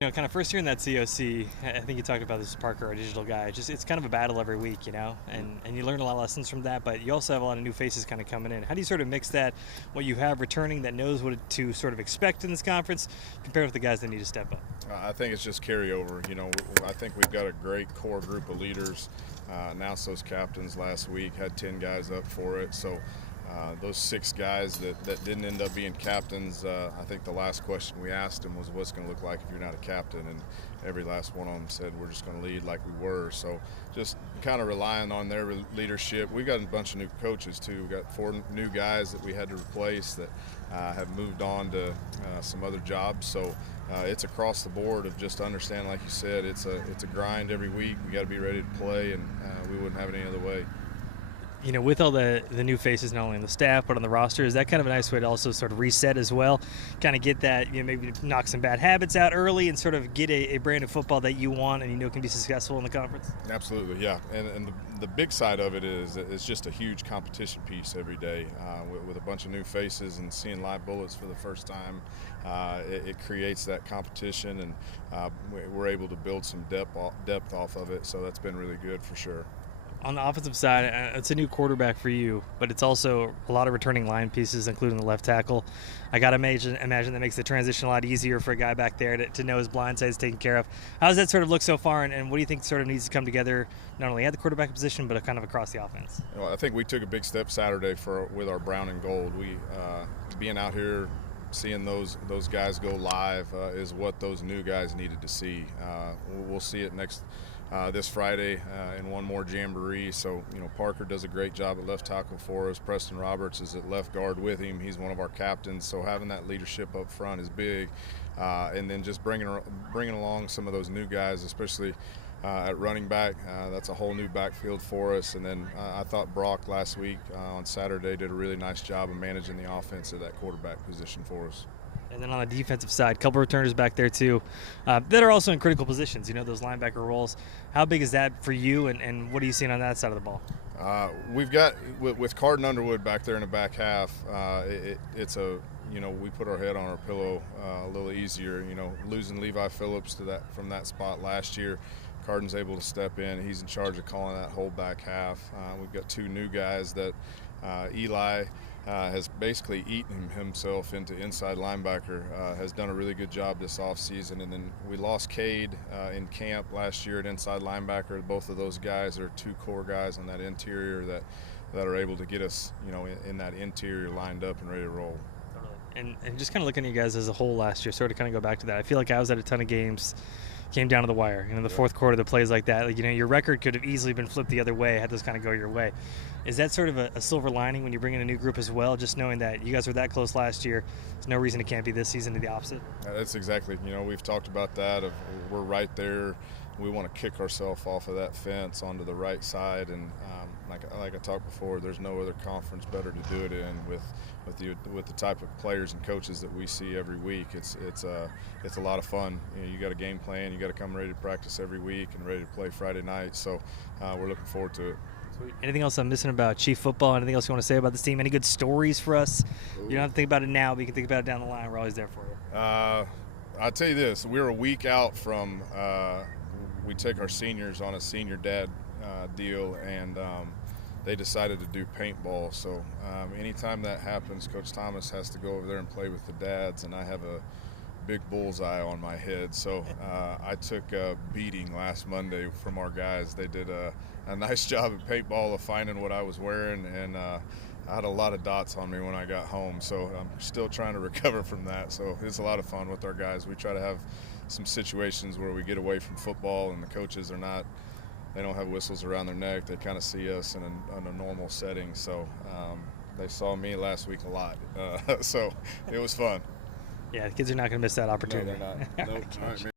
Kind of first year in that COC, I think you talked about this Parker, our digital guy. It's kind of a battle every week, and you learn a lot of lessons from that. But you also have a lot of new faces kind of coming in. How do you sort of mix that, what you have returning that knows what to sort of expect in this conference, compared with the guys that need to step up? I think it's just carryover. I think we've got a great core group of leaders. Announced those captains last week, had 10 guys up for it. So those 6 guys that didn't end up being captains, I think the last question we asked them was, what's going to look like if you're not a captain? And every last one of them said, we're just going to lead like we were. So just kind of relying on their leadership. We got a bunch of new coaches too. We got 4 new guys that we had to replace that have moved on to some other jobs. So it's across the board of just understanding, like you said, it's a grind every week. We got to be ready to play, and we wouldn't have it any other way. With all the new faces, not only on the staff but on the roster, is that kind of a nice way to also sort of reset as well? Kind of get that, maybe knock some bad habits out early and sort of get a brand of football that you want and can be successful in the conference? Absolutely, yeah. And the big side of it is it's just a huge competition piece every day with a bunch of new faces and seeing live bullets for the first time. It creates that competition, and we're able to build some depth off of it, so that's been really good for sure. On the offensive side, it's a new quarterback for you, but it's also a lot of returning line pieces, including the left tackle. I got to imagine that makes the transition a lot easier for a guy back there to know his blind side is taken care of. How does that sort of look so far, and what do you think sort of needs to come together, not only at the quarterback position, but kind of across the offense? Well, I think we took a big step Saturday with our brown and gold. We being out here, seeing those guys go live is what those new guys needed to see. We'll see it this Friday in one more jamboree. So Parker does a great job at left tackle for us. Preston Roberts is at left guard with him. He's one of our captains, so having that leadership up front is big. And then just bringing along some of those new guys, especially at running back. That's a whole new backfield for us. And then I thought Brock last week on Saturday did a really nice job of managing the offense at that quarterback position for us. And then on the defensive side, a couple returners back there too that are also in critical positions, those linebacker roles. How big is that for you, and what are you seeing on that side of the ball? We've got, with Carden Underwood back there in the back half, we put our head on our pillow a little easier. Losing Levi Phillips from that spot last year, Carden's able to step in. He's in charge of calling that whole back half. We've got 2 new guys that Eli has basically eaten himself into inside linebacker, has done a really good job this offseason. And then we lost Cade in camp last year at inside linebacker. Both of those guys are 2 core guys on that interior that are able to get us, in that interior lined up and ready to roll. And just kind of looking at you guys as a whole last year, sort of kind of go back to that. I feel like I was at a ton of games, came down to the wire. The fourth quarter, the plays like that. Your record could have easily been flipped the other way had those kind of go your way. Is that sort of a silver lining when you bring in a new group as well, just knowing that you guys were that close last year? There's no reason it can't be this season to the opposite? That's exactly. We've talked about that. We're right there. We want to kick ourselves off of that fence onto the right side, and like I talked before, there's no other conference better to do it in with the type of players and coaches that we see every week. It's a lot of fun. You got a game plan. You got to come ready to practice every week and ready to play Friday night. So we're looking forward to it. Sweet. Anything else I'm missing about Chief football? Anything else you want to say about this team? Any good stories for us? You don't have to think about it now, but you can think about it down the line. We're always there for you. I'll tell you this: we're a week out from. We take our seniors on a senior dad deal, and they decided to do paintball. So anytime that happens, Coach Thomas has to go over there and play with the dads, and I have a big bullseye on my head. So I took a beating last Monday from our guys. They did a nice job at paintball of finding what I was wearing, and I had a lot of dots on me when I got home. So I'm still trying to recover from that. So it's a lot of fun with our guys. We try to have some situations where we get away from football, and the coaches they don't have whistles around their neck. They kind of see us in a normal setting. So they saw me last week a lot. So it was fun. Yeah, the kids are not going to miss that opportunity. No, they're not. Nope. All right, man.